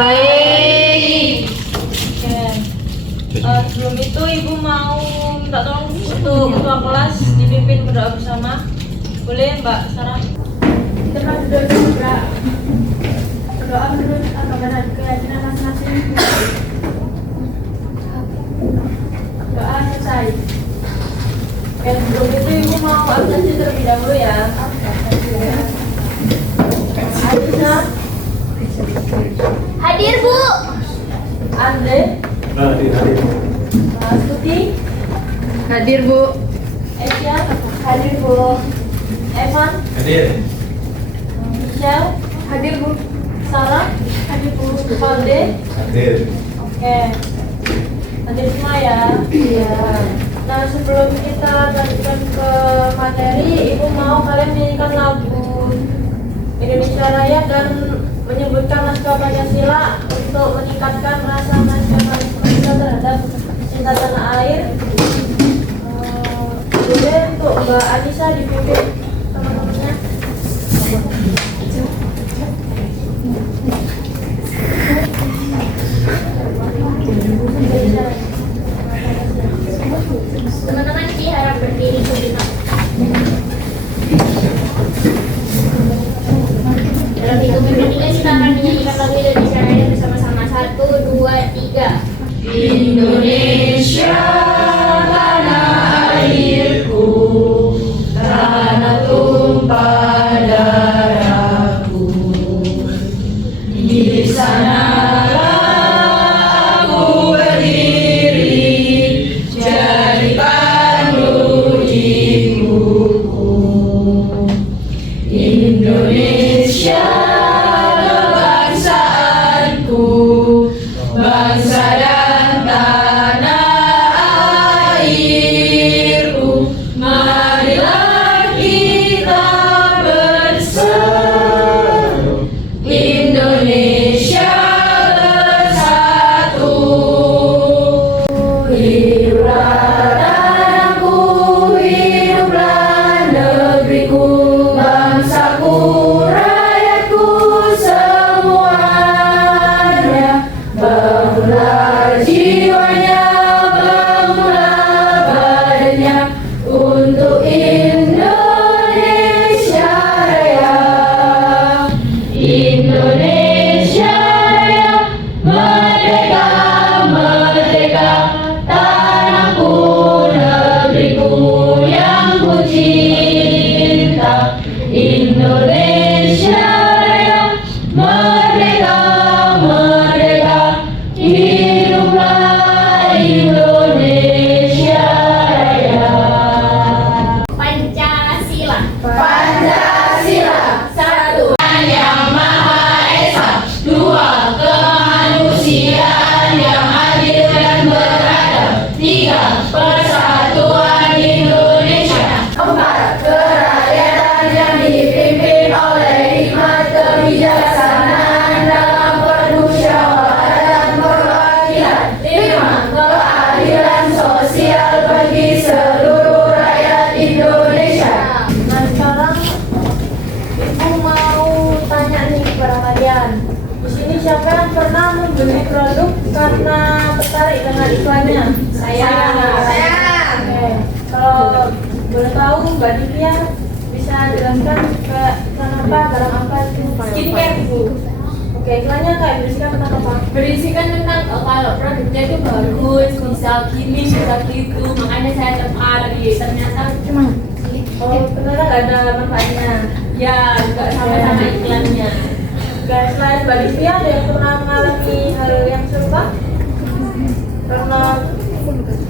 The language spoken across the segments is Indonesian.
Baik. Oke. Sebelum itu Ibu mau minta tolong untuk ketua kelas dipimpin berdoa bersama. Boleh Mbak Sarah? Kita berdoa berdoa menurut agama dan keyakinan masing-masing. Doa selesai. Oke, sebelum itu Ibu mau absensi terlebih dahulu ya. Aisyah, Hadir Bu. Andre, Hadir. Stuti, Hadir Bu. Esya, Hadir Bu. Evan, Hadir. Michelle, Hadir Bu. Sarah, Hadir Bu. Valde. Hadir. Oke, hadir semua ya. Iya. Nah, sebelum kita lanjutkan ke materi, Ibu mau kalian menyanyikan lagu Indonesia Raya dan menyebutkan naskah Pancasila untuk meningkatkan rasa nasionalisme kita terhadap cinta tanah air. Boleh untuk Mbak Anissa dipimpin teman-temannya. Teman-teman diharap berdiri sejenak. Dalam hitungan ketiga kita akan menyanyikan lagu Indonesia Raya bersama-sama. 1, 2, 3. Indonesia tanah airku, tanah tumpah darahku. Di sanalah aku berdiri, jadi pandu ibuku. Indonesia kebangsaanku, bangsa dan tanah airku. Marilah kita bersatu, Indonesia bersatu. Hiduplah tanahku, hiduplah negeriku, bangsaku, rakyatku semuanya. Bangunlah jiwanya, bangunlah badannya untuk Indonesia Raya. Indonesia Raya, merdeka, merdeka, tanahku, negeriku yang ku cinta. Indonesia Raya, merdeka, merdeka, hiduplah Indonesia Raya. Pancasila. Pancasila. 1. Yang Maha Esa. 2. Kemanusiaan yang adil dan beradab. 3. Persatuan Indonesia. 4. Kerakyatan yang dipimpin oleh hikmat kebijaksanaan dalam permusyawaratan perwakilan. 5. Keadilan sosial bagi seluruh rakyat Indonesia. Nah, sekarang Ibu mau tanya nih kepada kalian. Di sini siapa yang pernah membeli produk karena tertarik dengan iklannya? Saya. Oke. Kalau boleh tahu Mbak Divya bisa jelaskan ke iklan apa, barang apa itu? Skincare Bu. Oke, iklannya kayak berisikan tentang apa? Berisikan tentang kalau produknya itu bagus, bisa gini, bisa gitu. Makanya saya tertarik. Ternyata cuma Oh, ternyata nggak ada manfaatnya. ya nggak sama-sama iklannya. Oke, selain Mbak Divya ada yang pernah mengalami hal yang serupa? Karena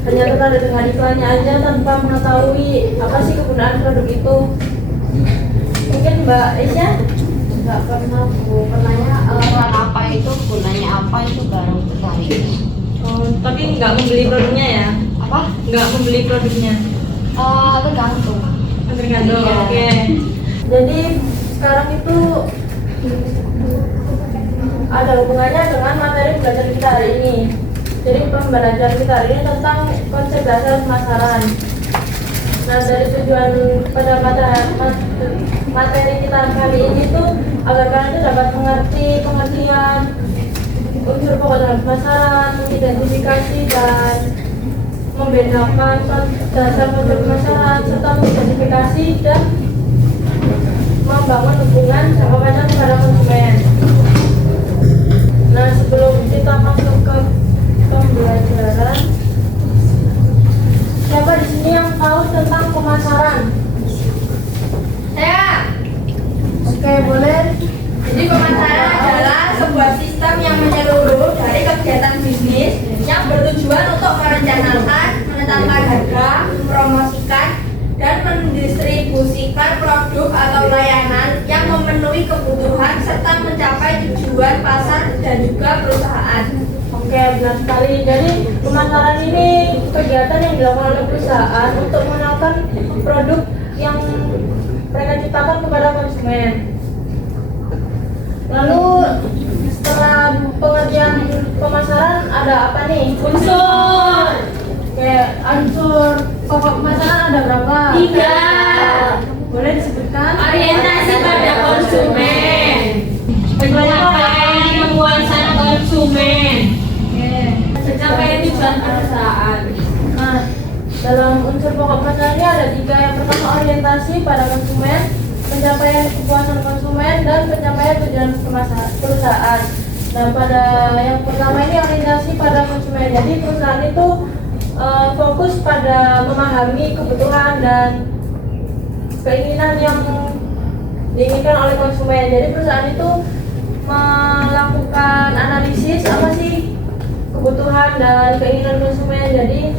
hanya tertarik dengan iklannya aja tanpa mengetahui apa sih kegunaan produk itu. Mungkin Mbak Esya? Nggak pernah Bu, pernahnya iklan apa itu, gunanya apa itu baru tertarik. Oh, tapi nggak membeli produknya ya? Apa? Nggak membeli produknya? Tergantung. Tergantung. Iya. Oke. Jadi sekarang itu ada hubungannya dengan materi belajar kita hari ini. Jadi pembelajaran kita hari ini tentang konsep dasar pemasaran. Nah, dari tujuan pada materi kita kali ini tuh agar kalian itu dapat mengerti pengertian unsur pokok dalam pemasaran, mengidentifikasi dan membedakan dasar konsep pemasaran, serta mengidentifikasi dan membangun hubungan jangka panjang kepada konsumen. Nah, sebelum kita masuk ke pembelajaran, siapa di sini yang tahu tentang pemasaran? Saya. Oke, boleh. Jadi pemasaran adalah sebuah sistem yang menyeluruh dari kegiatan bisnis yang bertujuan untuk merencanakan, menetapkan harga, mempromosikan, dan mendistribusikan produk atau layanan yang memenuhi kebutuhan serta mencapai tujuan pasar dan juga perusahaan. Oke, benar sekali. Jadi pemasaran ini kegiatan yang dilakukan oleh perusahaan untuk mengenalkan produk yang mereka ciptakan kepada konsumen. Lalu setelah pengertian pemasaran ada apa nih? Unsur Oke, unsur pokok pemasaran ada berapa? 3. Boleh disebutkan? Orientasi pada konsumen, pencapaian kepuasan konsumen, pencapaian tujuan perusahaan. Nah, dalam unsur pokok pemasaran ini ada 3. Yang pertama orientasi pada konsumen, pencapaian kepuasan konsumen, dan pencapaian tujuan perusahaan. Nah, pada yang pertama ini orientasi pada konsumen. Jadi perusahaan itu fokus pada memahami kebutuhan dan keinginan yang diinginkan oleh konsumen. Jadi perusahaan itu melakukan analisis apa sih kebutuhan dan keinginan konsumen. Jadi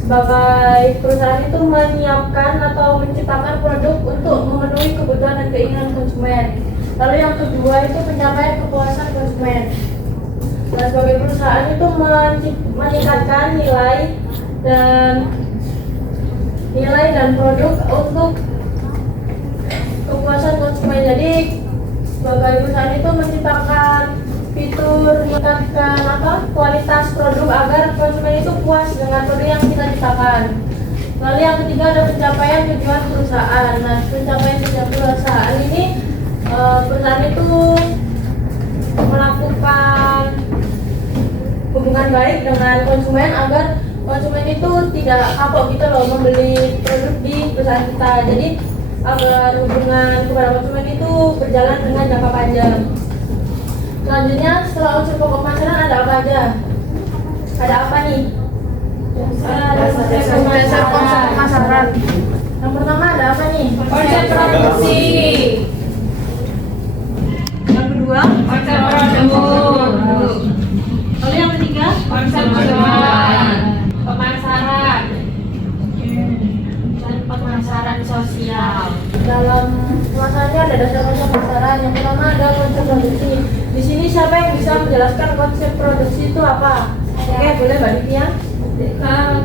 sebagai perusahaan itu menyiapkan atau menciptakan produk untuk memenuhi kebutuhan dan keinginan konsumen. Lalu yang kedua itu pencapaian kepuasan konsumen. Nah, sebagai perusahaan itu meningkatkan nilai dan produk untuk kepuasan konsumen. Jadi sebagai perusahaan itu menciptakan fitur meningkatkan kualitas produk agar konsumen itu puas dengan produk yang kita ciptakan. Lalu yang ketiga ada pencapaian tujuan perusahaan. Nah, pencapaian tujuan perusahaan ini perusahaan itu melakukan hubungan baik dengan konsumen agar konsumen itu tidak kapok gitu loh membeli produk di perusahaan kita. Jadi agar hubungan kepada konsumen itu berjalan dengan jangka panjang. Selanjutnya setelah unsur pokok pemasaran ada apa aja? Ada apa nih? Dasar konsep pemasaran. Yang pertama ada apa nih? Konsep produksi, Yang kedua konsep produk, lalu yang ketiga konsep jualan, pemasaran, dan pemasaran sosial. dalam pemasarannya ada dasar konsep pemasaran. Yang pertama ada konsep produksi. Di sini siapa yang bisa menjelaskan konsep produksi itu apa? Oke, boleh Mbak Divya.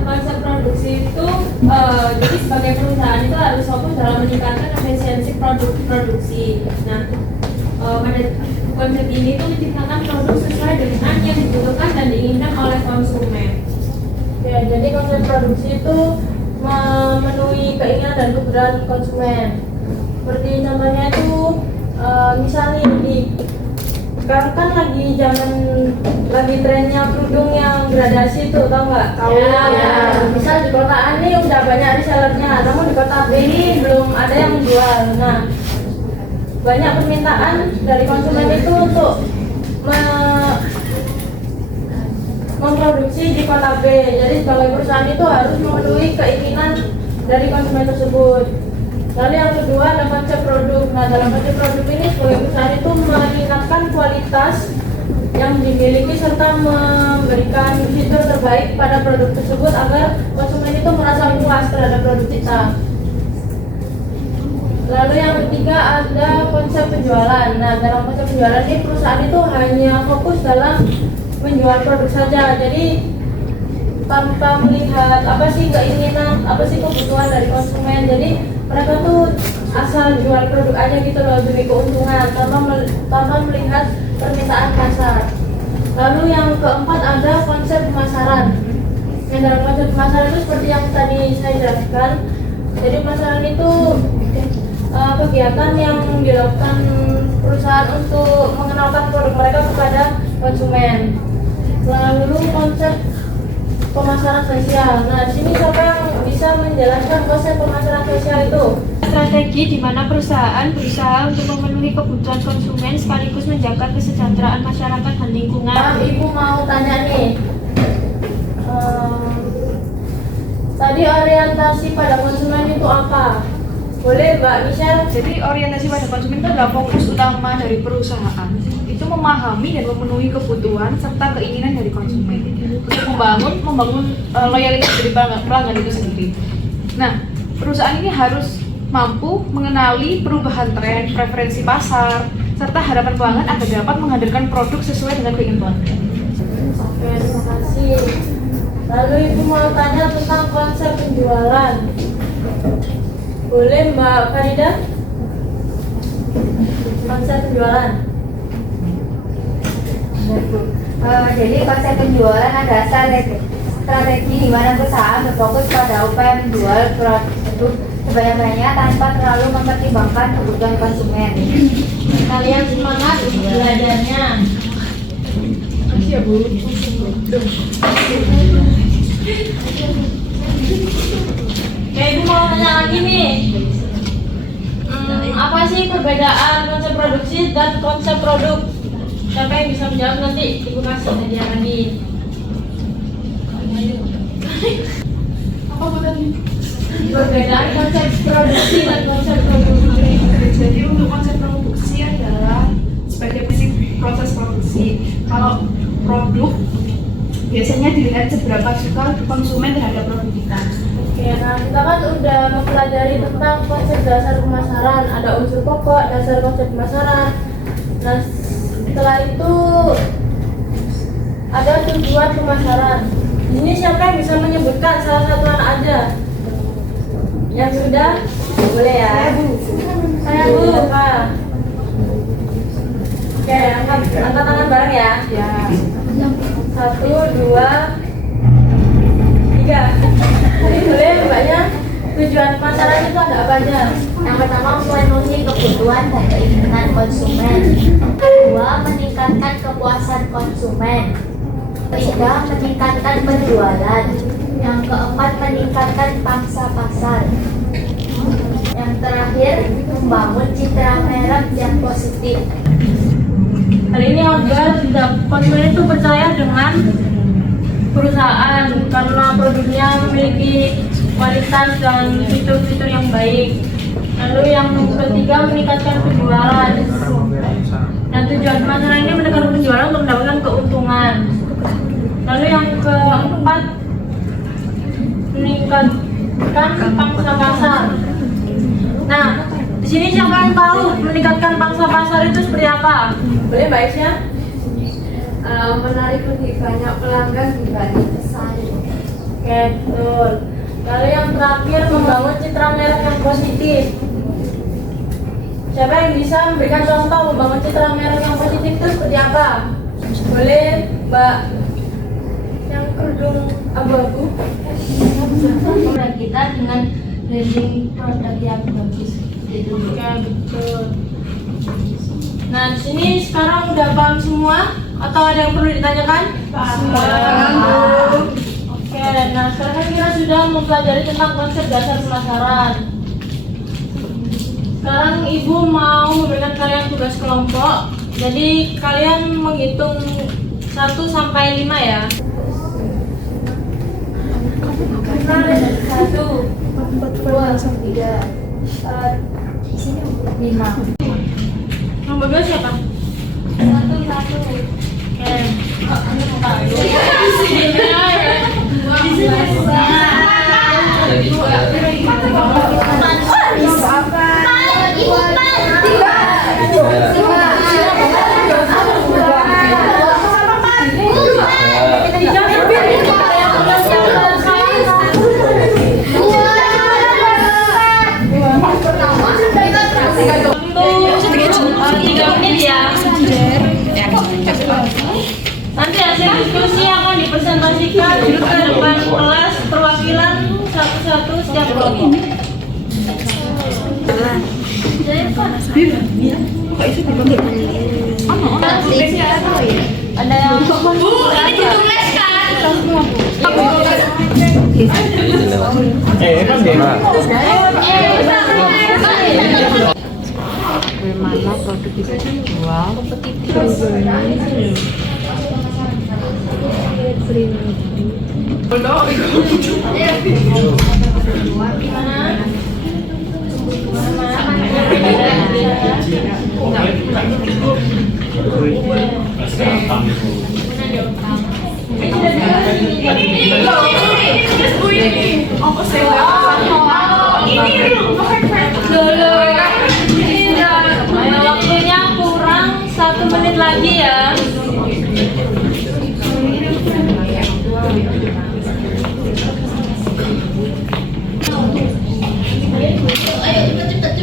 Konsep produksi itu jadi sebagai perusahaan itu harus fokus dalam meningkatkan efisiensi produksi. Nah, pada konsep ini tuh menciptakan produk sesuai dengan yang dibutuhkan dan diinginkan oleh konsumen. Ya, jadi konsep produksi itu memenuhi keinginan dan kebutuhan konsumen. Seperti contohnya itu, misalnya sekarang kan lagi trennya kerudung yang gradasi itu, tau nggak? Tahu Ya. Misal di kota A ini udah banyak resellernya, namun di kota B ini belum ada yang menjual. Nah, banyak permintaan dari konsumen itu untuk memproduksi di kota B. Jadi sebagai perusahaan itu harus memenuhi keinginan dari konsumen tersebut. Lalu yang kedua ada konsep produk. Nah, dalam konsep produk ini sebagai perusahaan itu meningkatkan kualitas yang dimiliki serta memberikan fitur terbaik pada produk tersebut agar konsumen itu merasa puas terhadap produk kita. Lalu yang ketiga ada konsep penjualan. Nah, dalam konsep penjualan ini perusahaan itu hanya fokus dalam menjual produk saja. Jadi tanpa melihat apa sih keinginan, apa sih kebutuhan dari konsumen. Jadi mereka tuh asal jual produk aja gitu loh demi keuntungan tanpa melihat permintaan pasar. Lalu yang keempat ada konsep pemasaran. Yang dalam konsep pemasaran itu seperti yang tadi saya jelaskan. Jadi pemasaran itu kegiatan yang dilakukan perusahaan untuk mengenalkan produk mereka kepada konsumen. Lalu konsep pemasaran sosial. Nah, di sini siapa yang bisa menjelaskan konsep pemasaran sosial itu? Strategi di mana perusahaan berusaha untuk memenuhi kebutuhan konsumen sekaligus menjaga kesejahteraan masyarakat dan lingkungan. Ibu mau tanya nih, tadi orientasi pada konsumen itu apa? Boleh Mbak Michelle? Jadi orientasi pada konsumen itu adalah fokus utama dari perusahaan. Itu memahami dan memenuhi kebutuhan serta keinginan dari konsumen untuk membangun loyalitas dari pelanggan itu sendiri. Nah, perusahaan ini harus mampu mengenali perubahan tren, preferensi pasar, serta harapan pelanggan agar dapat menghadirkan produk sesuai dengan keinginan pelanggan. Oke, terima kasih. Lalu Ibu mau tanya tentang konsep penjualan. Boleh Mbak Farida? Konsep penjualan. Jadi konsep penjualan adalah strategi di mana perusahaan berfokus pada upaya menjual produk sebanyak-banyaknya tanpa terlalu mempertimbangkan kebutuhan konsumen. Kalian semangat belajarnya. Makasih ya Bu. Oke, Ibu mau tanya lagi nih. Apa sih perbedaan konsep produksi dan konsep produk? Siapa yang bisa menjawab nanti? Ibu kasih hadiah lagi. Apa Bu tadi? Perbedaan konsep produksi dan konsep produk. Jadi untuk konsep produksi adalah sebagai proses produksi. Kalau produk biasanya dilihat seberapa suka konsumen terhadap produk kita. Oke, nah kita kan udah mempelajari tentang konsep dasar pemasaran. Ada unsur pokok, dasar konsep pemasaran. Nah, setelah itu ada tujuan pemasaran. Ini siapa yang bisa menyebutkan salah satu anak aja? Yang sudah? Boleh ya? Saya Bu. Pak. Oke, angkat tangan bareng ya. Ya. 1, 2, 3. Boleh Mbaknya? Tujuan pemasaran itu ada apa aja? Yang pertama, memenuhi kebutuhan dan keinginan konsumen. Kedua, meningkatkan kepuasan konsumen. Ketiga, meningkatkan penjualan. Yang keempat, meningkatkan pangsa pasar. Yang terakhir, membangun citra merek yang positif. Hal ini agar konsumen itu percaya dengan perusahaan karena produknya memiliki kualitas dan fitur-fitur yang baik. Lalu yang ketiga, meningkatkan penjualan. Dan tujuan pemasaran ini menekan penjualan untuk mendapatkan keuntungan. Lalu yang keempat, meningkatkan pangsa pasar. Nah, di sini siapa yang tahu meningkatkan pangsa pasar itu seperti apa? Boleh Mbak Isya? Menarik lebih banyak pelanggan dibanding pesaing. Oke, betul. Lalu yang terakhir, membangun citra merek yang positif. Siapa yang bisa memberikan contoh membangun citra merek yang positif itu seperti apa? Boleh Mbak yang kerudung abu-abu? Mulai kita dengan branding produk yang bagus. Oke, betul. Nah, di sini sekarang udah paham semua atau ada yang perlu ditanyakan? Paham. Oke, nah sekarang kan kita sudah mempelajari tentang konsep dasar pemasaran. Sekarang Ibu mau memberikan kalian tugas kelompok. Jadi kalian menghitung 1 sampai 5 ya. 1, 2, 3, 4, 5. yang berdua siapa? 1. Nanti hasil diskusi akan dipresentasikan ke depan kelas perwakilan satu-satu setiap kelompok. Ada yang Bu, ini dituliskan. Emang deh. Bagaimana produk bisa dijual Ayo, waktunya kurang 1 menit lagi ya.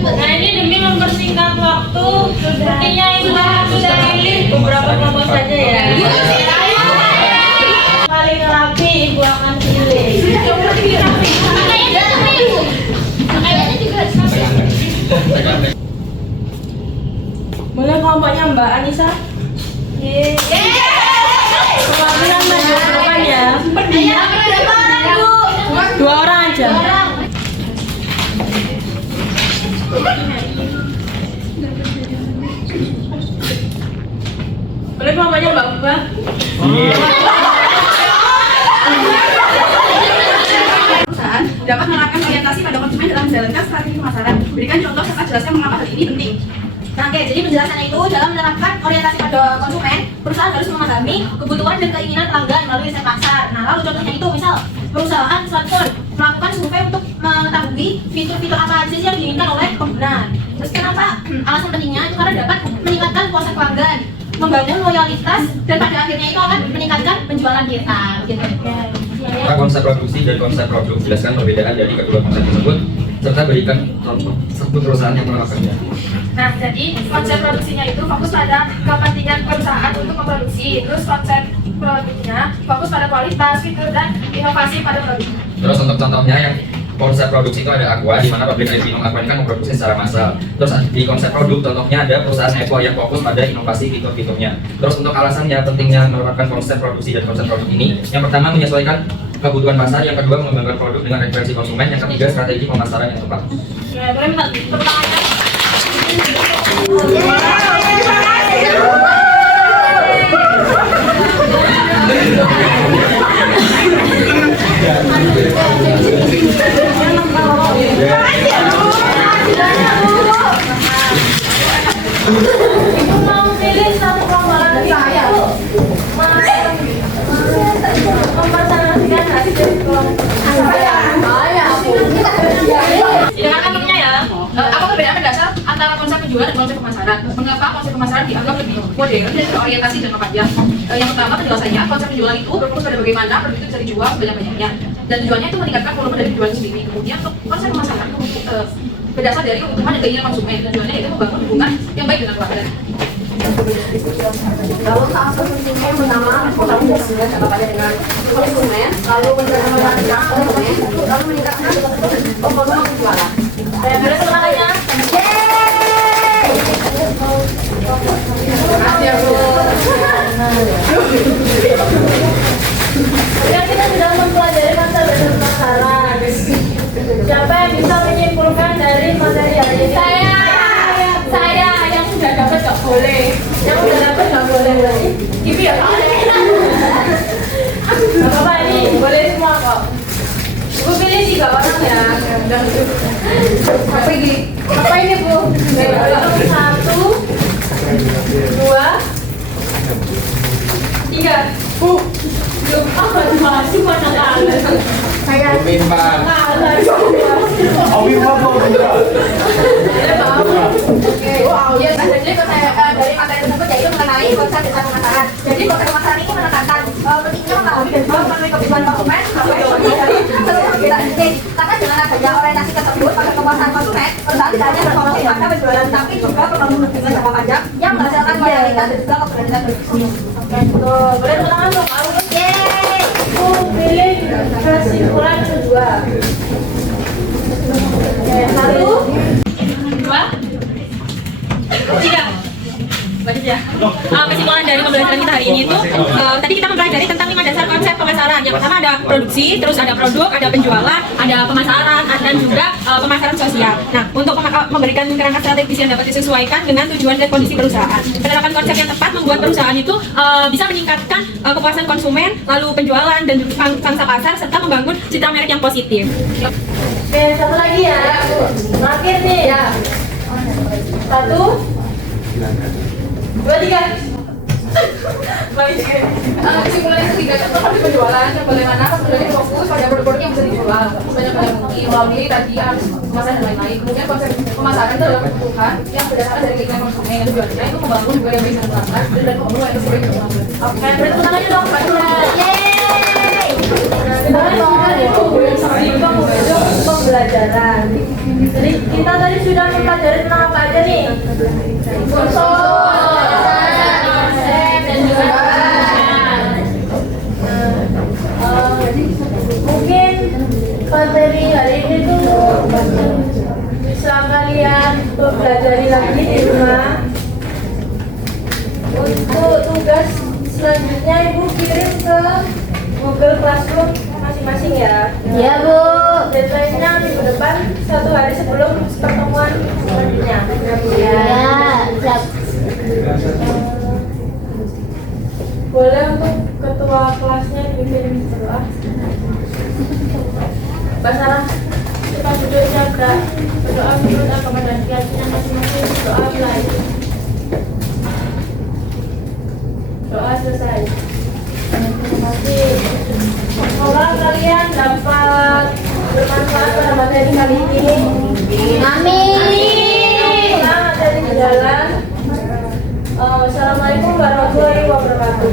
Nah, ini demi mempersingkat waktu, sepertinya Ibu sudah pilih beberapa kelompok saja ya. Paling rapi Ibu akan pilih. Boleh kelompoknya Mbak Anissa? Pengambilan maju ya. 2 orang aja. Boleh kelompoknya Mbak Buba? Perusahaan dapat menerapkan orientasi pada konsumen dalam menjalankan strategi pemasaran. Berikan contoh serta jelaskan mengapa hal ini penting. Nah, oke, jadi penjelasannya itu dalam menerapkan orientasi pada konsumen, perusahaan harus memahami kebutuhan dan keinginan pelanggan melalui riset pasar. Nah, lalu contohnya itu misal perusahaan smartphone melakukan survei untuk mengetahui fitur-fitur apa aja sih yang diinginkan oleh pengguna. Terus kenapa? Alasan pentingnya itu karena dapat meningkatkan puasan pelanggan, membangun loyalitas, dan pada akhirnya itu akan meningkatkan penjualan kita. Gitu. Konsep produksi dan konsep produk, jelaskan perbedaan dari kedua konsep tersebut serta berikan contoh satu perusahaan yang menerapkannya. Nah, jadi konsep produksinya itu fokus pada kepentingan perusahaan untuk memproduksi. Terus konsep produknya fokus pada kualitas, fitur, dan inovasi pada produk. Terus untuk contohnya yang konsep produksi itu ada Aqua, di mana pabrik air minum Aqua ini kan memproduksi secara massal. Terus di konsep produk contohnya ada perusahaan Evo yang fokus pada inovasi fitur-fiturnya. Terus untuk alasannya pentingnya menerapkan konsep produksi dan konsep produk ini, yang pertama menyesuaikan kebutuhan pasar, yang kedua mengembangkan produk dengan referensi konsumen, yang ketiga strategi pemasaran yang tepat. Ya, boleh minta tepuk tangannya. Ibu mau pilih satu kelompok lagi. Mempersanakan hasil kelompok. Dengan kantornya ya. Apa perbedaan mendasar antara konsep penjualan dan konsep pemasaran? Mengapa konsep pemasaran dianggap lebih modern dan berorientasi jangka panjang? Yang pertama, penjelasannya konsep penjualan itu berfokus pada bagaimana produk itu bisa dijual sebanyak-banyaknya, dan tujuannya itu meningkatkan volume dari penjualan sendiri. Kemudian untuk konsep pemasaran itu berdasar dari kebutuhan dan keinginan konsumen. Tujuannya itu membangun hubungan yang baik dengan pelanggan. Lalu saat konsumen pertama, kita menjelaskan apa pada dengan konsumen, lalu menjelaskan konsumen, lalu meningkatkan volume penjualan. Saya boleh tepuk tangannya. Ya, kita sudah mempelajari konsep dasar pemasaran. Siapa yang bisa menyimpulkan dari materi hari ini? Saya yang sudah dapat nggak boleh. Yang udah dapat nggak boleh berarti? Ibu ya Pak. Gak apa-apa, ini boleh semua kok. Ibu pilih 3 orang ya. Apa ini Bu? 1, 2, 3. Apa masih mana kalah? Saya Kalah. Ya, jadi dari materi tersebut yaitu mengenai konsep besar pemasaran. Jadi konsep pemasaran ini menekankan pentingnya memahami dan memenuhi kebutuhan konsumen sampai dari seluruh perbedaan bisnis. Karena dengan adanya orientasi tersebut pada kepuasan konsumen, perusahaan tidak hanya berfokus pada penjualan, tapi juga membangun hubungan jangka panjang yang menghasilkan loyalitas dan juga keberlanjutan berbisnis. Tuh, boleh tepuk tangan dong. Yeay! Ibu pilih kesimpulan kedua. Oke, 1, 2, 3. Lanjut ya. Kesimpulan dari pembelajaran kita hari ini itu tadi kita mempelajari tentang 5 dasar konsep pemasaran. Yang pertama ada produksi, terus ada produk, ada penjualan, ada pemasaran, dan juga pemasaran sosial. Nah, untuk memberikan kerangka strategis yang dapat disesuaikan dengan tujuan dan kondisi perusahaan. Penerapan konsep yang tepat membuat perusahaan itu bisa meningkatkan kepuasan konsumen, lalu penjualan dan juga pangsa pasar serta membangun citra merek yang positif. Oke, satu lagi ya. Terakhir nih. Ya. 1, 2, 3. Baik. Kesimpulan yang ketiga itu harus penjualan yang bagaimana sebenarnya fokus pada produk yang bisa dijual banyak mungkin melalui tadi kemasan dan lain-lain. Kemudian konsep pemasaran itu adalah kebutuhan yang berdasarkan dari keinginan konsumen yang tujuannya itu membangun juga yang bisa dilakukan dan membangun yang sesuai dengan Oke, beri tepuk tangan dong, Pak Dula. Pembelajaran. Jadi kita tadi sudah mempelajari tentang apa aja nih? Mungkin materi hari ini tuh bisa kalian pelajari lagi di rumah. Untuk tugas selanjutnya Ibu kirim ke Google Classroom masing-masing ya. Iya, Bu. Deadline-nya minggu depan 1 hari sebelum pertemuan selanjutnya. Ya, siap. Boleh untuk ketua kelasnya dipimpin berdoa. Mbak Sarah, kita duduk jaga, berdoa menurut agama dan keyakinan masing-masing. Doa mulai. Doa selesai. Terima kasih. Semoga kalian dapat bermanfaat pada materi kali ini. Amin. Materi di jalan. Assalamualaikum warahmatullahi wabarakatuh.